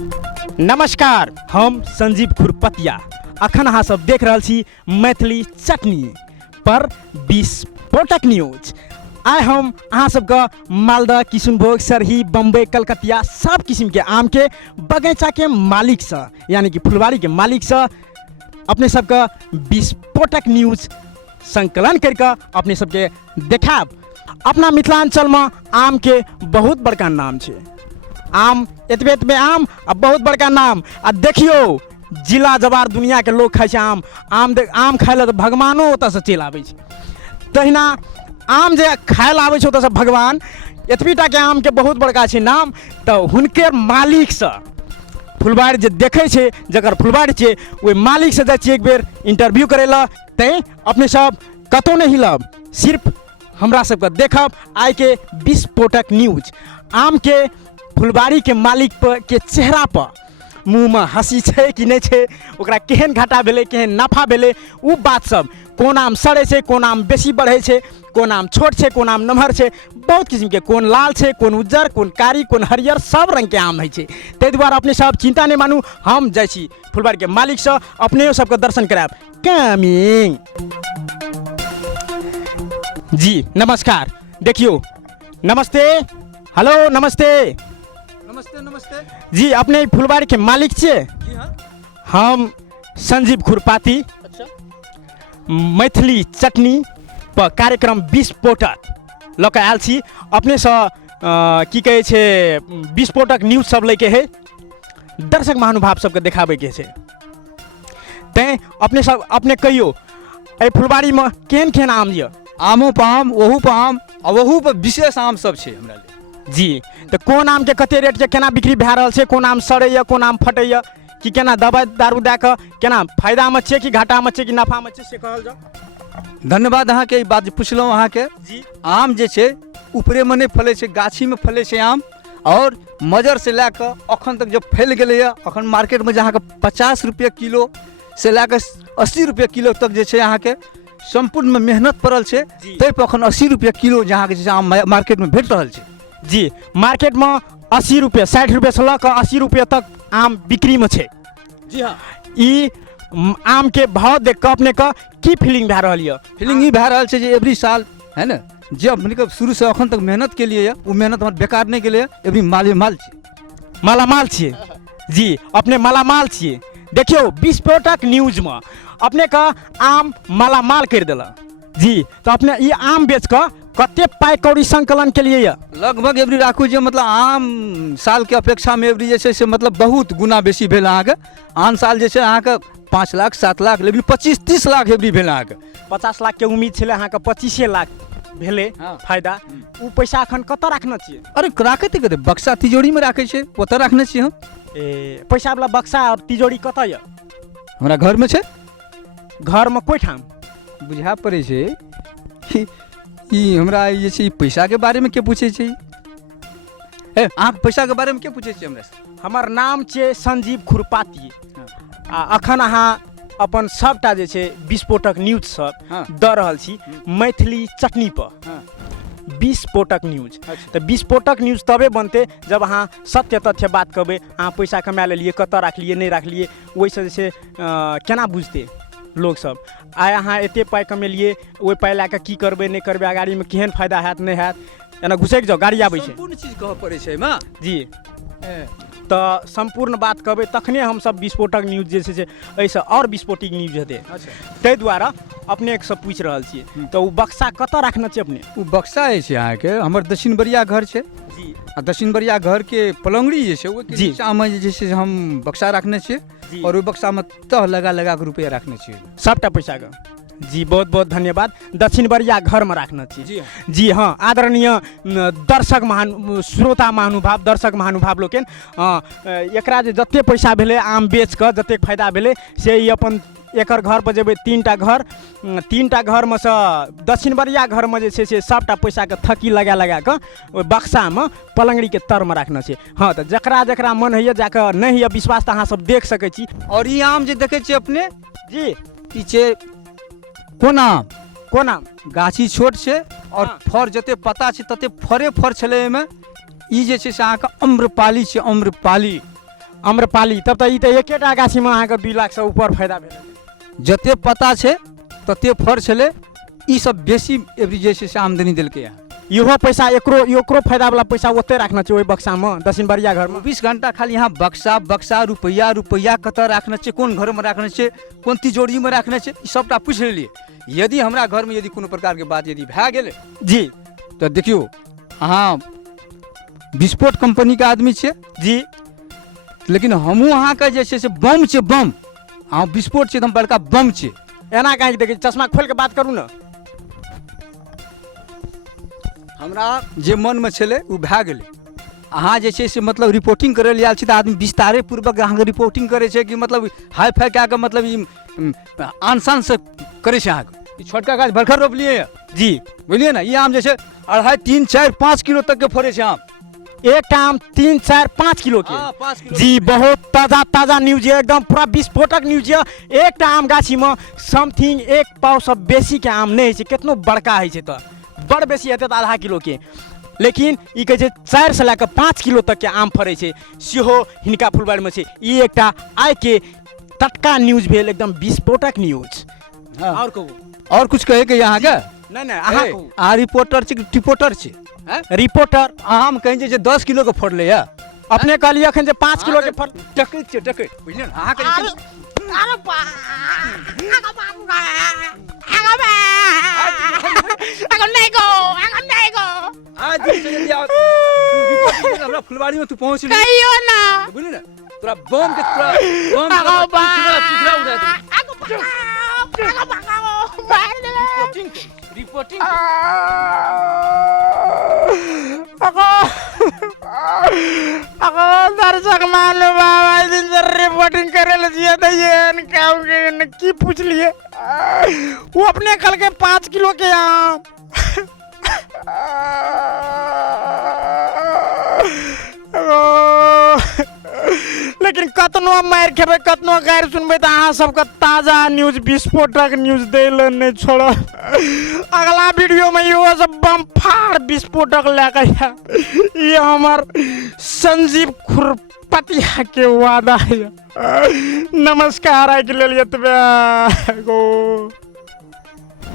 नमस्कार, हम संजीव खुरपतिया। अखन अहाँ सब देख रहल छी मैथिली चटनी पर विस्फोटक न्यूज। आइ हम अहाँ सबके मालदह, किशनभोग, सरही, बम्बई, कलकतिया सब किस्म के आम के बगीचा के मालिक से यानी कि फुलवारी के मालिक से अपने सबके विस्फोटक न्यूज संकलन करके अपने सबके देखाब। अपना मिथिलांचल में आम के बहुत बड़का नाम छै। आम एतबे एतबे आम आ बहुत बड़का नाम। आ देखियो जिला जवार दुनिया के लोग खाइ छै आम। आम खाइ लए तऽ भगवानो ओतऽसँ चलि आबै छै। तहिना आम जे खाइ लए आबै छै ओतऽसँ भगवान, एतबीटा के आम के बहुत बड़का छै नाम। तऽ हुनकर मालिकसँ फुलवारी जे देखै छै, जकर फुलवारी छै ओहि मालिकसँ जाइ छियै एक बेर इंटरव्यू करै लए। तैँ अपने सब कतहु नहीं हिलब, सिर्फ हमरा सबके देखब आइ के विस्फोटक न्यूज। आम के फुलवारी के मालिक पर के चेहरा पर मुँह में हंसी छै कि नहीं छै, ओकरा केहन घाटा भेलै, केहन नफा भेलै, उ बात सब। कोन आम सड़ै छै, कोन आम बेसी बढ़ै छै, कोन आम छोट छै, कोन आम नमहर छै, बहुत किस्म के, कोन लाल छै, कोन उज्जर, कोन कारी, कोन हरियर, सब रंग के आम होइ छै। ताहि दुआरे अपने सब चिंता नहीं मानू, हम जाइ छी फुलवारी के मालिक से अपने सबके दर्शन करायब। कमिंग जी नमस्कार। देखियो नमस्ते, हेलो नमस्ते। नमस्ते नमस्ते जी अपने फुलवारी के मालिक छियै? जी हाँ। हम संजीव खुरपाती अच्छा। मैथिली चटनी पर कार्यक्रम विस्फोटक लऽ कऽ आयल छी। अपनेसँ की कहै छै विस्फोटक न्यूज सब लैके है, दर्शक महानुभाव सबके देखाबैके छै। तैँ अपने सब अपने कहियो एहि फुलवारीमे केहन केहन आम यऽ? आमो पर आम, ओहू पर आम, आ ओहू पर विशेष आम सब छै हमरा लिए। जी तऽ कोन आम के कते रेट के केना बिक्री भए रहल छै? कोन आम सड़ैए, कोन आम फटैए, कि केना दवाइ दारू दए कऽ केना फायदामे छै कि घाटामे छै कि नफामे छै, से कहल जाउ। धन्यवाद अहाँके ई बात जे पुछलहुँ अहाँके। जी आम जे छै ऊपरेमे नहि फलै छै, गाछीमे फलै छै आम। और मजर से लए कऽ अखन तक जब फैल गेलैए, अखन मार्केटमे जे अहाँके 50 रुपये किलो से लए कऽ 80 रुपये किलो तक जे छै अहाँके संपूर्ण मेहनत पड़ल छै। ताहि पर अखन 80 रुपये किलो जे अहाँके आम मार्केटमे भेट रहल छै। जी मार्केट में 80 रुपये, 60 रुपये से लऽ कऽ 80 रुपये तक आम बिक्री में छै। जी हाँ। ई आम के भाव देख कऽ अपने के की फीलिंग भए रहल यऽ? फीलिंग ई भए रहल छै जे एवरी साल है ना, जे अपने शुरू से अखन तक मेहनत के लिए वो मेहनत हमारे बेकार नहीं गेले, एवरी माल छै, मालामाल छियै। जी अपने मालामाल छियै। देखियो विस्फोटक न्यूज में अपने का आम मालामाल कर देला। जी तो अपने ई आम बेच कऽ कते पाई कौड़ी संकलन के लिए यऽ? लगभग एवरी राखू जे मतलब आम साल के अपेक्षा में एवरी जे छै से मतलब बहुत गुना बेसी भेल अहाँके। आन साल जे छै अहाँके 5 लाख 7 लाख लेकिन 25-30 लाख एवरी भेल अहाँके। 50 लाख के उम्मीद छलै, अहाँके 25 लाख भेलै। हाँ। फायदा उ पैसा अखन कतऽ राखना छियै? अरे राखे थे कते बक्सा तिजोरी में राखे छै, ओतऽ रखने छियै हम। पैसा वाला बक्सा और तिजोरी कतऽ यऽ? हमरा घर में छै। घर में कोई ठाम बुझा पड़े छै कि ई हमरा जे छै पैसा के बारे में के पूछे छै? ए अहाँ पैसा के बारे में के पूछे छै हमरा से? हमर नाम छै संजीव खुरपाती। आ अखन अहाँ अपन सबटा जे छै विस्फोटक न्यूज सब हाँ। दऽ रहल छी मैथिली चटनी पर। हाँ। विस्फोटक न्यूज। अच्छा। तऽ विस्फोटक न्यूज तबे बनते जब अहाँ सत्य तथ्य बात कहबै। अहाँ पैसा कमा लेलिए, कतऽ राखलिए नहीं राखलिए, ओहिसँ जे छै केना बुझतै लोग सब? आइ अहाँ एते पाई कमेलिए, ओहि पाई लए कऽ की करबै नहीं करबै, अगाड़ीमे केहन फायदा हैत नहीं हैत, एना घुसैक जाउ, गाड़ी आबै छै। संपूर्ण चीज कहऽ पड़े छै एहिमे। जी तऽ संपूर्ण बात कहबै तखने हमसब विस्फोटक न्यूज जे छै से एहिसँ आओर विस्फोटक न्यूज हेतै। अच्छा। ताहि दुआरे अपने से पूछि रहल छियै तऽ ओ बक्सा कतऽ रखना छै अपने? ओ बक्सा जे छै अहाँके हमर दक्षिण बरिया घर छै। जी आ दक्षिण बरिया घर के पलंगड़ी जे छै ओहि जी। नीचामे जे छै से हम बक्सा रखने छियै। जी। और ओहि बक्सामे तह लगा लगा के रुपया रखने छियै सबटा पैसा का। जी बहुत बहुत धन्यवाद। दक्षिण बरिया घर में रखना चाहिए। जी। जी हाँ आदरणीय दर्शक श्रोता महानुभाव, दर्शक महानुभाव लोकनि, एकरा जे जते पैसा भेलै आम बेच कऽ जतेक फायदा भेलै से ई अपन एकर घर पर जेबै 3टा घर, 3टा घर में से दक्षिण बरिया घर में जे छै से सबटा पैसा के थकी लगा लगा कऽ ओहि बक्सा में पलंगड़ी के तर में रखना छै। हाँ तो जकरा जकरा मन होइए जाकर नहीं होइए विश्वास तो अहाँ सब देख सकै छी। और ई आम जे देखै छियै अपने जी ई छै कोन आम? कोन आम? गाछी छोट छै और हाँ। फर जते पता छै तते फरे फर छलै एहिमे। ई जे छै से अहाँके अम्रपाली छै, अम्रपाली। आम्रपाली तब तऽ ई तऽ एकेटा गाछीमे अहाँके 2 लाखसँ ऊपर फायदा भेल। जते पता छै तते फर छलै, ई सब बेसी एवरी जे छै से आमदनी देलकै हँ। इहो पैसा एकरो फायदा वाला पैसा ओते रखना छै ओहि बक्सामे, दक्षिण बरिया घरमे। 24 घंटा खाली यहाँ बक्सा रुपैया कतऽ राखना छै, कोन घरमे राखना छै, कोन तिजोरीमे राखना छै, ई सबटा पूछि लेलियै। यदि हमरा घरमे यदि कोनो प्रकारके बात यदि भए गेलै जी तऽ देखियौ, अहाँ विस्फोट कंपनीके आदमी छियै जी, लेकिन हमहूँ अहाँके जे छै से बम छै, बम। अहाँ विस्फोट छियै तऽ हम बड़का बम छियै। एना काहे देखै, चश्मा खोल के बात करू ने। हमरा जे मनमे छलै ओ भए गेलै। अहाँ जे छै से मतलब रिपोर्टिंग करै लए आयल छी तऽ आदमी विस्तारे पूर्वक अहाँके रिपोर्टिंग करै छै कि मतलब हाई फाई कए कऽ मतलब ई आनसान से करै छै। अहाँके ई छोटका गाछ बरखर रोपलियै जी, बुझलियै ने। ई आम जे छै 2.5, 3, 4, 5 किलो तक के फड़ै छै आम। एक आम 3, 4, 5 किलो के। 5 किलो जी, बहुत ताजा न्यूज है, एकदम पूरा विस्फोटक न्यूज है। एक आम गाछी में समथिंग 1 पाव से बेसी के आम नहीं है, कितनो बड़का है तो बड़ बेसी हेतै तऽ आधा किलो के, लेकिन ई कहै छै 4 से लए 5 किलो तक के आम फड़ै छै, सेहो हिनका फुलबाड़ी में छै। ई एकटा आइ के टटका न्यूज भेल, एकदम विस्फोटक न्यूज। और कहू, और कुछ कहे के यहाँ के? नहीं अहाँ कहू। अहाँ रिपोर्टर छी कि टिपोटर छी? रिपोर्टर। आम कहीं जे 10 किलो के फड़ले है, अपने कहलिए अखन जे 5 किलो के फड़। टकैत छै टकैत, बुझलियै ने। अहाँ हमरा फुलबाड़ी में तू पहुंच कहियो ना, बुझलियै ने। तोरा बम के तोरा रिपोर्टिंग दर्शक मालूम बाबा दिन से रिपोर्टिंग करे लिए तो ये की पूछ लिए, वो अपने कल के 5 किलो के आम। लेकिन कतनो मार खेबे, कतनो गैर सुनबे तो अहाँ सबके ताजा न्यूज विस्फोटक न्यूज देले नहीं छोड़। अगला वीडियो में यो सब बम फाड़ विस्फोटक लेकर ये हमार संजीव खुरपतिया के वादा है। नमस्कार, आइ के लिए गो।